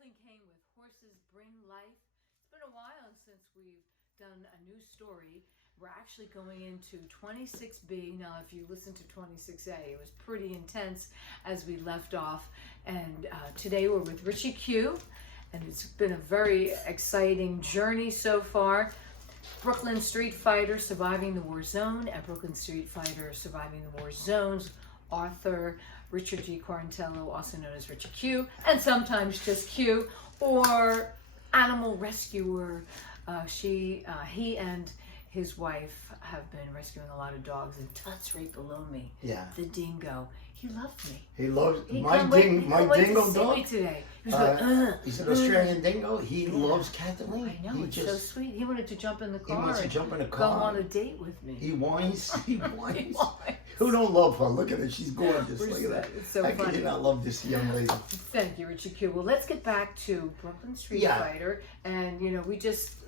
Kathleen came with Horses Bring Life. It's been a while since we've done a new story. We're actually going into 26B. Now, if you listen to 26A, it was pretty intense as we left off. And today we're with Richie Q. And it's been a very exciting journey so far. Brooklyn Street Fighter, Surviving the War Zone, and Brooklyn Street Fighter, Surviving the War Zones, author Richard G. Quarantello, also known as Richie Q, and sometimes just Q, or animal rescuer. He and his wife have been rescuing a lot of dogs, and Tut's right below me. Yeah. The dingo. He loved me. He loves He my dingo dog. Me today. He was like, He's an Australian dingo. He loves Kathleen. I know, it's so sweet. He wanted to jump in the car. He wants to jump in the Go car. on a date with me. He whines. He whines. He whines. Who don't love her? Look at her. She's gorgeous. Look at that. It's so How funny. can you not love this young lady? Thank you, Richie Q. Well, let's get back to Brooklyn Street Fighter. And, you know,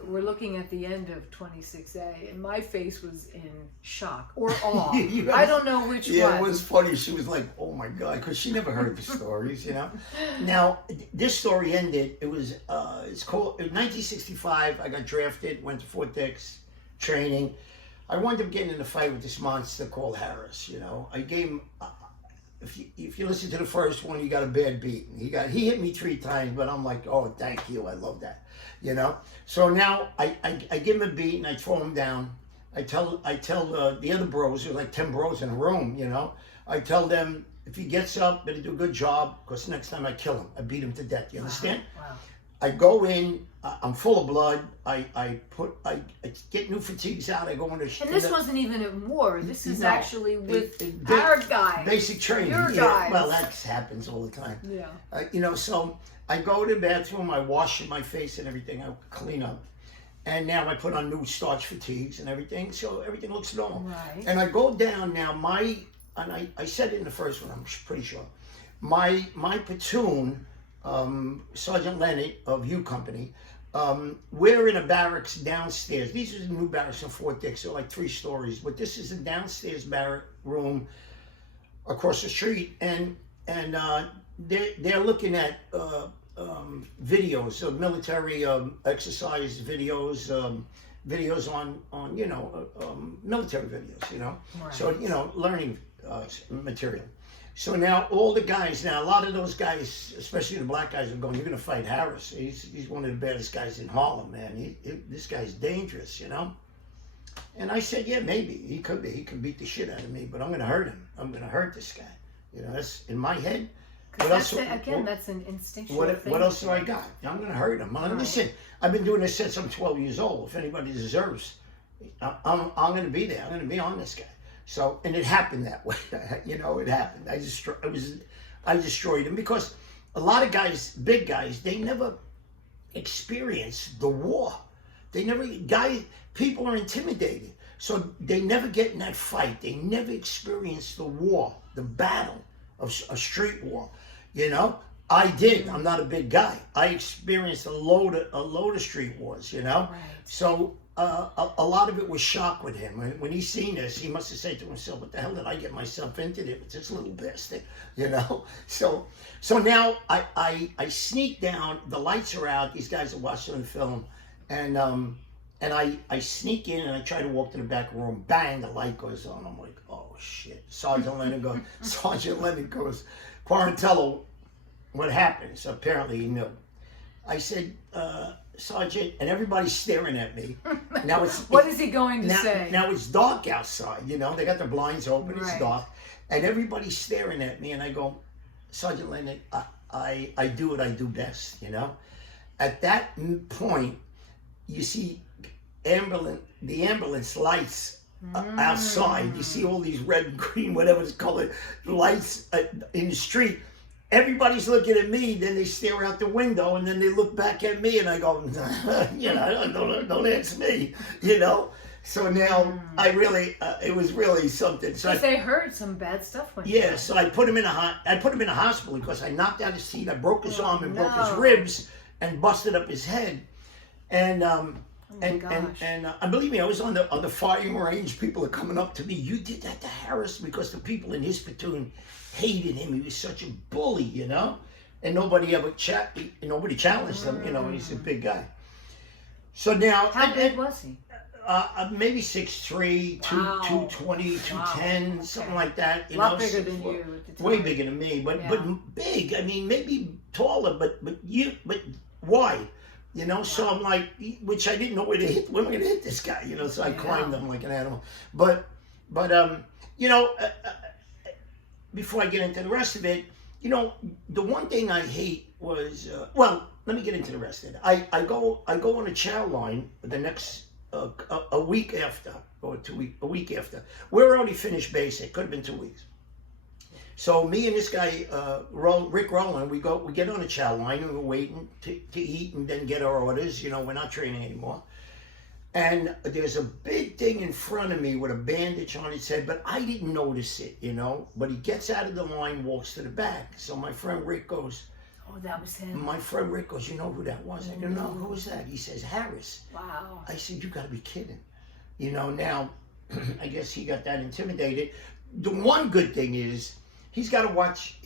we're looking at the end of 26A, and my face was in shock or awe. I don't know which one. Yeah, it was funny. She was like, oh my God, because she never heard the stories, you know. Now, this story ended. It was, it's called, in 1965, I got drafted, went to Fort Dix, training. I wound up getting in a fight with this monster called Harris, you know. I gave him, if you listen to the first one, he got a bad beating. He hit me 3 times, but I'm like, oh, thank you, I love that, you know. So now I give him a beat and I throw him down. I tell the other bros, there's like 10 bros in a room, you know. I tell them, if he gets up, better do a good job, because next time I kill him. I beat him to death, you understand? Wow. I go in, I'm full of blood. I get new fatigues out. I go in the... And this wasn't even at war. This is No. actually with our guys. Basic training. Your yeah. guys. Well, that happens all the time. Yeah. You know, so I go to the bathroom, I wash my face and everything, I clean up. And now I put on new starch fatigues and everything, so everything looks normal. Right. And I go down now, I said it in the first one, I'm pretty sure. My platoon, Sergeant Leonard of U Company, we're in a barracks downstairs. These are the new barracks in Fort Dix. They're like 3 stories, but this is a downstairs barrack room across the street, and they're looking at videos of military exercise videos, videos on you know military videos, you know. Right. So you know, learning material. So now all the guys, a lot of those guys, especially the black guys, are going, you're going to fight Harris. He's one of the baddest guys in Harlem, man. This guy's dangerous, you know. And I said, yeah, maybe. He could be. He could beat the shit out of me, but I'm going to hurt him. I'm going to hurt this guy. You know, that's in my head. That's an instinctual thing. What else do I got? I'm going to hurt him. Listen, I've been doing this since I'm 12 years old. If anybody deserves, I'm going to be there. I'm going to be on this guy. So, and it happened that way. You know, it happened. I destroyed him, because a lot of guys, big guys, they never experienced the war. People are intimidated. So they never get in that fight. They never experience the war, the battle of a street war. You know, I did. I'm not a big guy. I experienced a load of street wars, you know. Right. So a lot of it was shock with him. When he seen this, he must have said to himself, what the hell did I get myself into with this little bastard, you know? So now I sneak down, the lights are out, these guys are watching the film, and I sneak in and I try to walk to the back room, bang, the light goes on. I'm like, oh shit. Sergeant Leonard goes, Quarantello, what happened? So apparently he knew. I said, Sergeant, and everybody's staring at me. Now what is he going to say? Now it's dark outside, you know, they got the blinds open, Right. It's dark, and everybody's staring at me, and I go, Sergeant Leonard, I do what I do best, you know. At that point, you see the ambulance lights outside. You see all these red and green, whatever it's called, lights in the street. Everybody's looking at me, then they stare out the window, and then they look back at me, and I go, you know, don't ask me, you know. So now it was really something. So they heard some bad stuff went yeah, down. so I put him in a hospital because I knocked out his teeth, I broke his arm and broke his ribs and busted up his head, and believe me, I was on the firing range. People are coming up to me. You did that to Harris, because the people in his platoon hated him. He was such a bully, you know. and nobody challenged him. You know, he's a big guy. So now, How big was he? Maybe 6'3", Wow. 220, 210, Wow. something Okay. like that. A lot bigger than you at the Way time. bigger than me, but Yeah. big. I mean, maybe taller, but wide. You know, so I'm like, which I didn't know where to hit. Where am I going to hit this guy? You know, so I climbed him like an animal. But you know, before I get into the rest of it, you know, the one thing I hate was well, let me get into the rest of it. I go on a chow line the next a week after, or a week after. We're already finished basic. Could have been 2 weeks. So me and this guy, Rick Rowland, we get on a chow line and we're waiting to eat and then get our orders. You know, we're not training anymore. And there's a big thing in front of me with a bandage on its head, but I didn't notice it, you know. But he gets out of the line, walks to the back. So my friend Rick goes, Oh, that was him. my friend Rick goes, you know who that was? I go, no, who was that? He says, Harris. Wow. I said, you got to be kidding. You know, now, I guess he got that intimidated. The one good thing is, he got to watch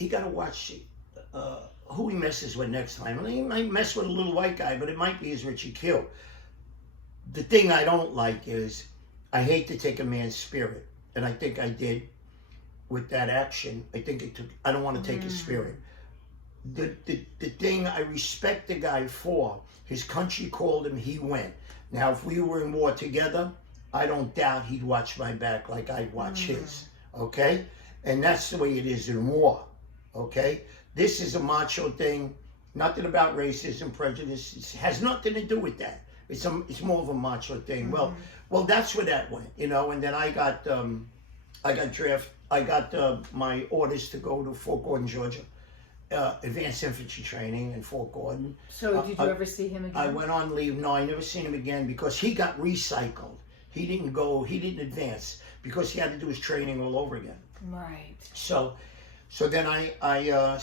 who he messes with next time. I mean, he might mess with a little white guy, but it might be his Richie Kill. The thing I don't like is, I hate to take a man's spirit. And I think I did with that action. I don't want to take his spirit. The thing I respect the guy for, his country called him, he went. Now, if we were in war together, I don't doubt he'd watch my back like I'd watch his, okay? And that's the way it is in war, okay? This is a macho thing, nothing about racism, prejudice. It has nothing to do with that. It's more of a macho thing. Well, that's where that went, you know. And then I got my orders to go to Fort Gordon, Georgia. Advanced infantry training in Fort Gordon. So did you ever see him again? I went on leave. No, I never seen him again because he got recycled. He didn't advance because he had to do his training all over again. Right. So then I